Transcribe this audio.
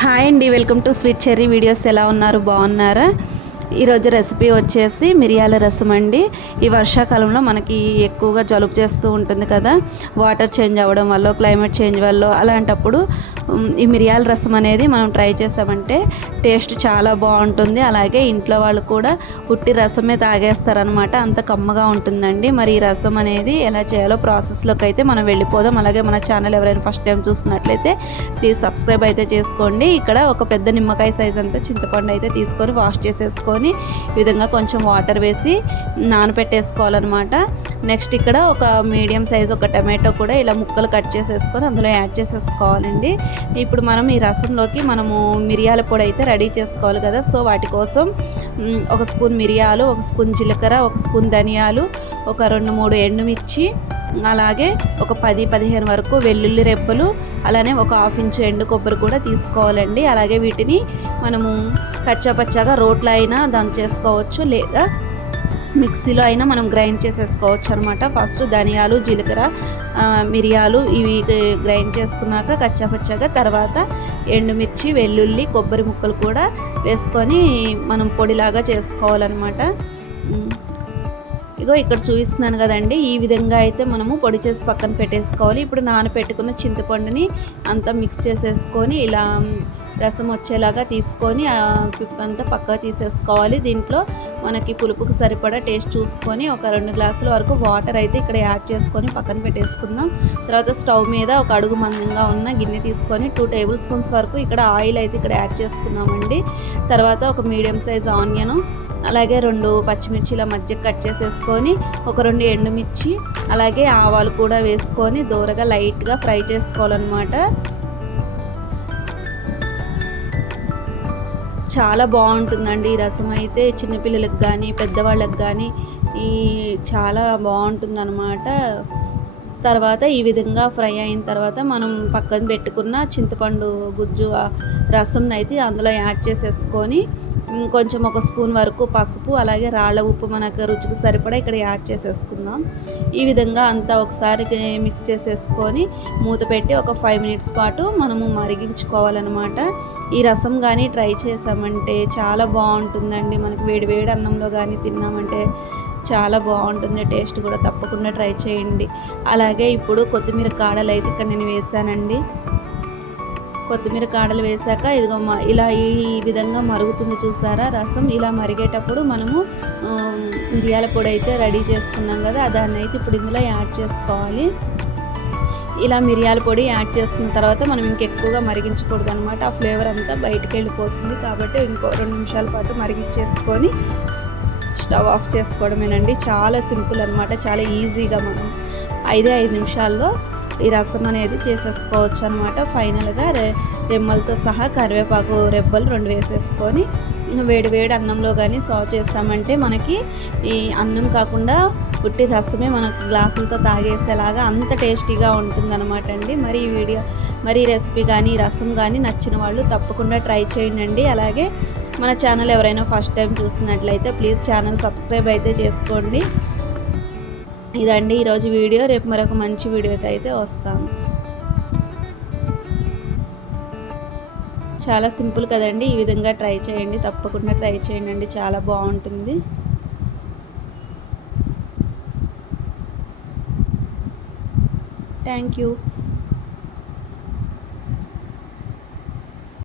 Hi అండి welcome to sweet cherry videos. ఎలా ఉన్నారు? బాగున్నారా? ఈరోజు రెసిపీ వచ్చేసి మిరియాల రసం అండి. ఈ వర్షాకాలంలో మనకి ఎక్కువగా జలుబు చేస్తూ ఉంటుంది కదా. వాటర్ చేంజ్ అవ్వడం వల్ల క్లైమేట్ చేంజ్ వల్ల అలాంటప్పుడు ఈ మిరియాల రసం అనేది మనం ట్రై చేసామంటే టేస్ట్ చాలా బాగుంటుంది. అలాగే ఇంట్లో వాళ్ళు కూడా ఉట్టి రసమే తాగేస్తారనమాట అంత కమ్మగా ఉంటుందండి. మరి ఈ రసం అనేది ఎలా చేయాలో ప్రాసెస్లోకి అయితే మనం వెళ్ళిపోదాం. అలాగే మన ఛానల్ ఎవరైనా ఫస్ట్ టైం చూస్తున్నట్లయితే ప్లీజ్ సబ్స్క్రైబ్ అయితే చేసుకోండి. ఇక్కడ ఒక పెద్ద నిమ్మకాయ సైజ్ అంతా చింతపండు అయితే తీసుకొని వాష్ చేసేసుకొని ఈ విధంగా కొంచెం వాటర్ వేసి నానబెట్టేసుకోవాలన్నమాట నెక్స్ట్ ఇక్కడ ఒక మీడియం సైజ్ ఒక టమాటో కూడా ఇలా ముక్కలు కట్ చేసేసుకొని అందులో యాడ్ చేసేసుకోవాలండి. ఇప్పుడు మనం ఈ రసంలోకి మనము మిరియాల పొడి అయితే రెడీ చేసుకోవాలి కదా. సో వాటి కోసం ఒక స్పూన్ మిరియాలు ఒక స్పూన్ జీలకర్ర ఒక స్పూన్ ధనియాలు ఒక రెండు మూడు ఎండుమిర్చి అలాగే ఒక పది పదిహేను వరకు వెల్లుల్లి రెబ్బలు అలానే ఒక హాఫ్ ఇంచు ఎండు కొబ్బరి కూడా తీసుకోవాలండి. అలాగే వీటిని మనము కచ్చాపచ్చాగా రోట్లో అయినా దంచేసుకోవచ్చు లేదా మిక్సీలో అయినా మనం గ్రైండ్ చేసేసుకోవచ్చు అనమాట ఫస్ట్ ధనియాలు జీలకర్ర మిరియాలు ఇవి గ్రైండ్ చేసుకున్నాక కచ్చాపచ్చాగా తర్వాత ఎండుమిర్చి వెల్లుల్లి కొబ్బరి ముక్కలు కూడా వేసుకొని మనం పొడిలాగా చేసుకోవాలన్నమాట. ఇదిగో ఇక్కడ చూపిస్తున్నాను కదండి. ఈ విధంగా అయితే మనము పొడి చేసి పక్కన పెట్టేసుకోవాలి. ఇప్పుడు నానపెట్టుకున్న చింతపండుని అంతా మిక్స్ చేసేసుకొని ఇలా రసం వచ్చేలాగా తీసుకొని ఆ పిప్పంతా పక్కకు తీసేసుకోవాలి. దీంట్లో మనకి పులుపుకి సరిపడా టేస్ట్ చూసుకొని ఒక రెండు గ్లాసుల వరకు వాటర్ అయితే ఇక్కడ యాడ్ చేసుకొని పక్కన పెట్టేసుకుందాం. తర్వాత స్టవ్ మీద ఒక అడుగు మందంగా ఉన్న గిన్నె తీసుకొని టూ టేబుల్ స్పూన్స్ వరకు ఇక్కడ ఆయిల్ అయితే ఇక్కడ యాడ్ చేసుకున్నామండి. తర్వాత ఒక మీడియం సైజ్ ఆనియన్ అలాగే రెండు పచ్చిమిర్చిల మధ్య కట్ చేసేసుకొని ఒక రెండు ఎండుమిర్చి అలాగే ఆవాలు కూడా వేసుకొని దూరగా లైట్గా ఫ్రై చేసుకోవాలన్నమాట. చాలా బాగుంటుందండి ఈ రసం అయితే. చిన్నపిల్లలకు కానీ పెద్దవాళ్ళకి కానీ ఈ చాలా బాగుంటుందన్నమాట. తర్వాత ఈ విధంగా ఫ్రై అయిన తర్వాత మనం పక్కన పెట్టుకున్న చింతపండు గుజ్జు ఆ రసంని అయితే అందులో యాడ్ చేసేసుకొని కొంచెం ఒక స్పూన్ వరకు పసుపు అలాగే రాళ్ళ ఉప్పు మనకు రుచికి సరిపడా ఇక్కడ యాడ్ చేసేసుకుందాం. ఈ విధంగా అంతా ఒకసారి మిక్స్ చేసేసుకొని మూత పెట్టి ఒక ఫైవ్ మినిట్స్ పాటు మనము మరిగించుకోవాలన్నమాట. ఈ రసం కానీ ట్రై చేసామంటే చాలా బాగుంటుందండి. మనకు వేడి వేడి అన్నంలో కానీ తిన్నామంటే చాలా బాగుంటుంది. టేస్ట్ కూడా తప్పకుండా ట్రై చేయండి. అలాగే ఇప్పుడు కొత్తిమీర కాడలు అయితే ఇక్కడ నేను వేసానండి. కొత్తిమీర కాడలు వేసాక ఇదిగో ఇలా ఈ విధంగా మరుగుతుంది చూసారా రసం. ఇలా మరిగేటప్పుడు మనము మిరియాల పొడి అయితే రెడీ చేసుకున్నాం కదా దాన్ని అయితే ఇప్పుడు ఇందులో యాడ్ చేసుకోవాలి. ఇలా మిరియాల పొడి యాడ్ చేసుకున్న తర్వాత మనం ఇంకెక్కువగా మరిగించకూడదు అనమాట ఆ ఫ్లేవర్ అంతా బయటికి వెళ్ళిపోతుంది కాబట్టి ఇంకో రెండు నిమిషాల పాటు మరిగించేసుకొని స్టవ్ ఆఫ్ చేసుకోవడమేనండి. చాలా సింపుల్ అనమాట చాలా ఈజీగా మనం ఐదే ఐదు నిమిషాల్లో ఈ రసం అనేది చేసేసుకోవచ్చు అనమాట ఫైనల్గా రె రెమ్మలతో సహా కరివేపాకు రెబ్బలు రెండు వేసేసుకొని వేడి వేడి అన్నంలో కానీ సర్వ్ చేస్తామంటే మనకి ఈ అన్నం కాకుండా పుట్టి రసమే మనకు గ్లాసులతో తాగేసేలాగా అంత టేస్టీగా ఉంటుందన్నమాట అండి. మరి ఈ వీడియో మరి ఈ రెసిపీ కానీ రసం కానీ నచ్చిన వాళ్ళు తప్పకుండా ట్రై చేయండి అలాగే మన ఛానల్ ఎవరైనా ఫస్ట్ టైం చూసినట్లయితే ప్లీజ్ ఛానల్ సబ్స్క్రైబ్ అయితే చేసుకోండి. ఇదండి ఈరోజు వీడియో. రేపు మరొక మంచి వీడియోతో అయితే వస్తాను చాలా సింపుల్ కదండి. ఈ విధంగా ట్రై చేయండి. తప్పకుండా ట్రై చేయండి అండి. చాలా బాగుంటుంది. Thank you.